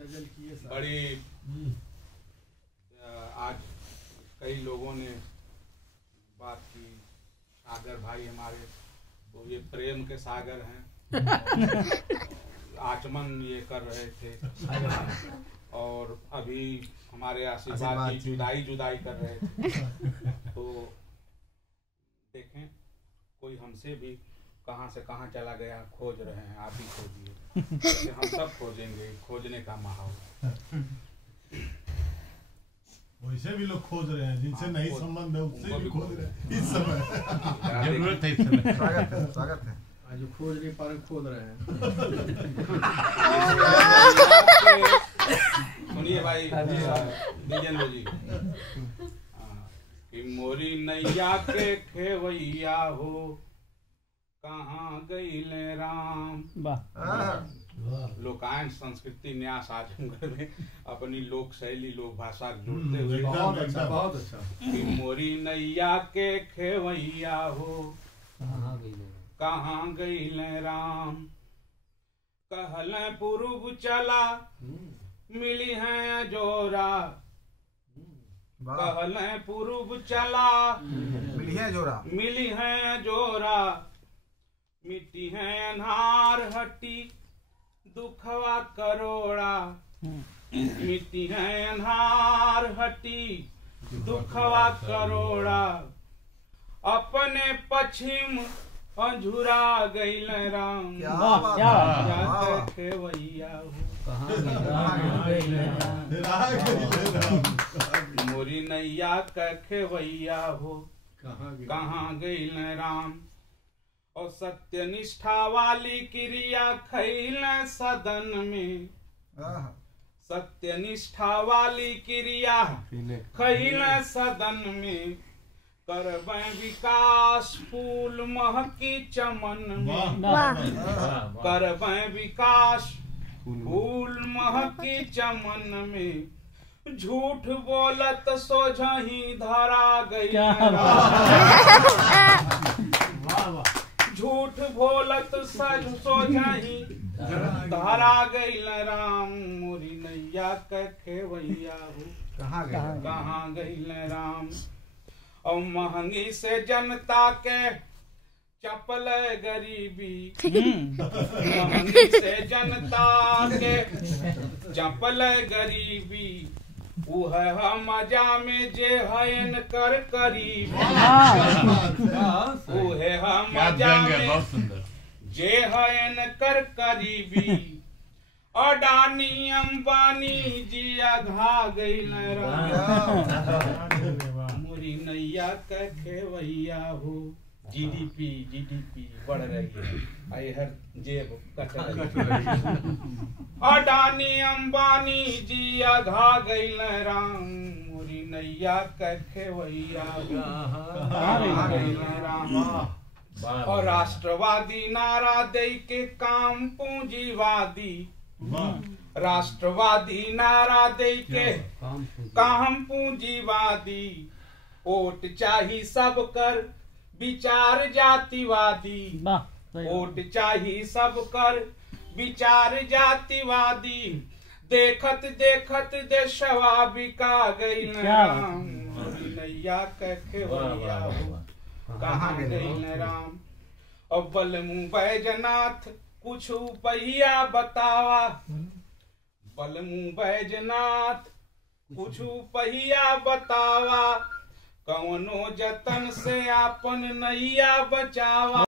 बड़ी आज कई लोगों ने बात की, सागर भाई हमारे तो ये प्रेम के सागर हैं। आचमन ये कर रहे थे और अभी हमारे आशीर्वाद की जुदाई कर रहे थे। तो देखें कोई हमसे भी कहां से कहां चला गया, खोज रहे हैं, आप ही खोजिए। हम सब खोजेंगे, खोजने का माहौल। वैसे भी लोग खोज रहे हैं, जिनसे नहीं संबंध है उससे भी खोज रहे हैं इस समय। जरूरत है इस समय। स्वागत है। आज खोज नहीं पा रहे, खोद रहे हैं। सुनिए भाई विजेंद्र जी, कि मोरी नैया के खेवैया हो, कहाँ गईले राम। लोकायन संस्कृति न्यास आजमगढ़ में अपनी लोक शैली लोक भाषा जोड़ते हुए बहुत अच्छा। कि मोरी नैया के खेवैया हो, कहाँ गईले राम। कहल पूर्व चला मिली है जोरा, कहल पूर्व चला मिली है जोरा। मिट्टी है अन्हार हटी दुखवा करोड़ा, मिट्टी है अन्हार हटी दुखवा करोड़ा। अपने पश्चिम अंझुरा गईल राम, खेवैया मोरी नैया का खेवैया हो, कहाँ गईल राम। और सत्य निष्ठा वाली क्रिया खैल सदन में, सत्य निष्ठा वाली क्रिया खैल सदन में। करबै विकास फूल महकी चमन में, करबै विकास फूल महकी चमन में। झूठ बोलत सोझही धरा गई, झूठ बोलत सज सोझही धरा गईल राम। मोरी नैया के खेवैया हो, कहाँ गईल राम। और महंगी से जनता के चपल गरीबी, महंगी से जनता के चपल गरीबी। उह मजा में जे हयन कर करीबी, उहे मजा में जे हयन कर करीबी। अडानी अंबानी जिया घा गईल मोरी नैया के खेवैया हो। जीडीपी बढ़ रही है, हर जेब कट रही। अडानी अंबानी जिया घा गईल राम। मोरी नैया के खेवैया राम। और राष्ट्रवादी नारा दे के काम पूंजीवादी, राष्ट्रवादी नारा दे के काम पूंजीवादी। वोट चाही सब कर विचार जातिवादी, वोट चाही सब कर विचार जातिवादी। देखत देखत देशवा बिका गईल राम। नैया के खेवैया हो, कहाँ गईल राम। अब बलमु बैजनाथ कुछ पहिया बतावा, बलमु बैजनाथ कुछ पहिया बतावा। कौनो जतन से आपन नैया बचावा।